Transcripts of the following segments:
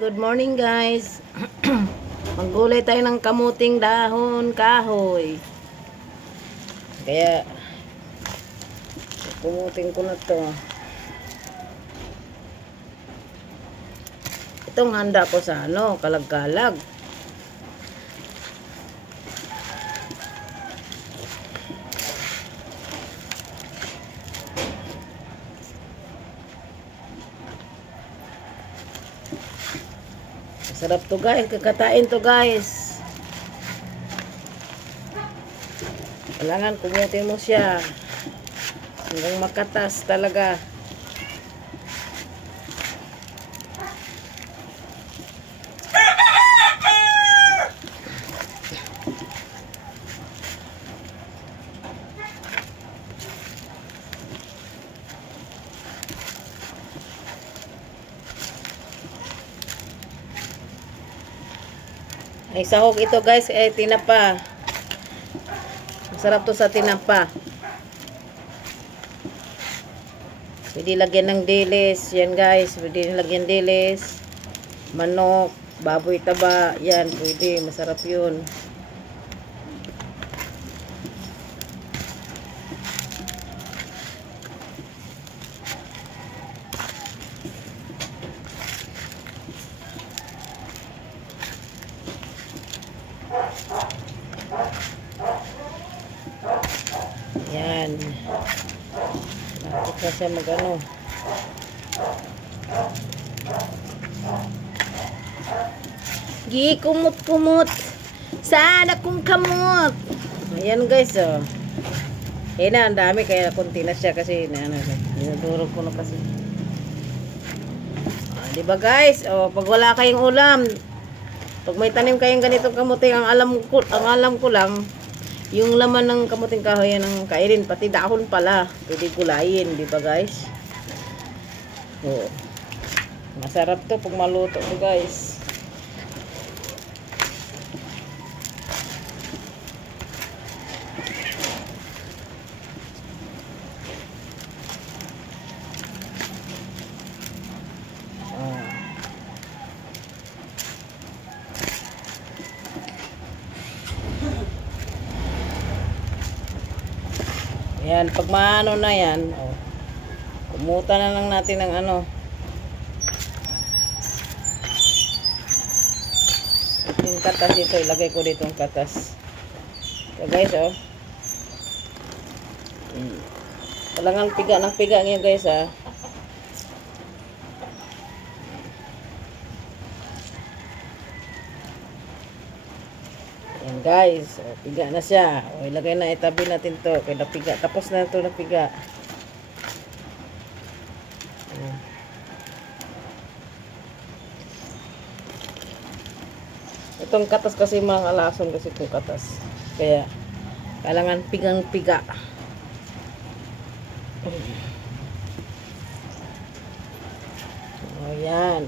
Good morning guys. Maggulay tayo ng kamuting dahon kahoy. Kaya kumuting ko na to. Itong handa ko sa kalag-kalag. Sarap to guys, kakatain to guys. Kailangan kumutin mo siya hanggang makatas talaga. Ay sahog ito guys, ay tinapa. Masarap to sa tinapa. Pwede lagyan ng dilis, yan guys, pwede lagyan dilis, manok, baboy taba, yan pwede, masarap yun. Yan. Bakit na siya mag-ano. Gi, kumot-kumot. Sana kung kamot. Ayan guys, oh. Ayan na, ang dami. Kaya konti na siya kasi dinudurog ko na kasi. Diba guys? Oh, pag wala kayong ulam, pag may tanim kayong ganitong kamuting, ang alam ko lang, yung laman ng kamuting kahoy yan ang kainin, pati dahon pala pwede gulayin, di ba guys? Oh. Masarap to pag maluto to guys. Yan, pag maano na yan, oh, kumuta na lang natin ng yung katas dito, ilagay ko dito yung katas. So guys, oh. Kailangan piga ng piga ngayon guys, ah. Yan guys, o, piga na siya. O, ilagay na, itabi natin to. Kaya napiga, tapos na ito napiga. Itong katas kasi mga alason kasi itong katas. Kaya, kailangan pigang piga. O, yan.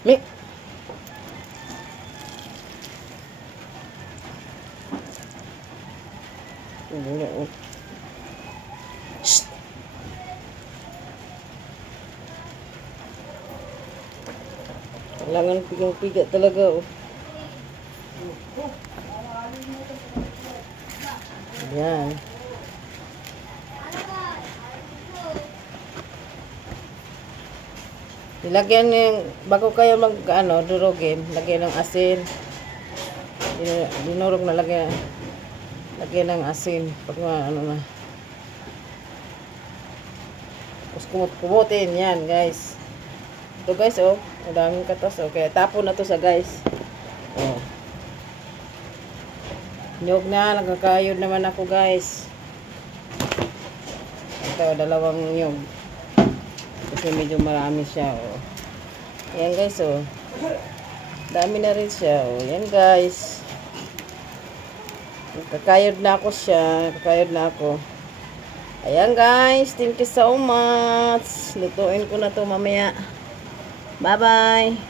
Mi. Kailangan pigang-piga talaga, oh. Yan. Ilagyan yung, bago kayo durugin, lagyan ng asin. Dinurog na lagyan ng asin. Pag na. Tapos kumut-kumutin, yan guys. Ito guys, oh, ang daming katas, oh. Kaya tapon na to sa guys. Oh. Nyog na, nagkakayod naman ako guys. Ito, dalawang nyog. Kasi medyo marami siya, oh. Ayan guys, oh. Dami na rin siya. O, yan guys. Kakayod na ako siya. Kakayod na ako. Ayan guys. Thank you so much. Lutuin ko na to mamaya. Bye-bye.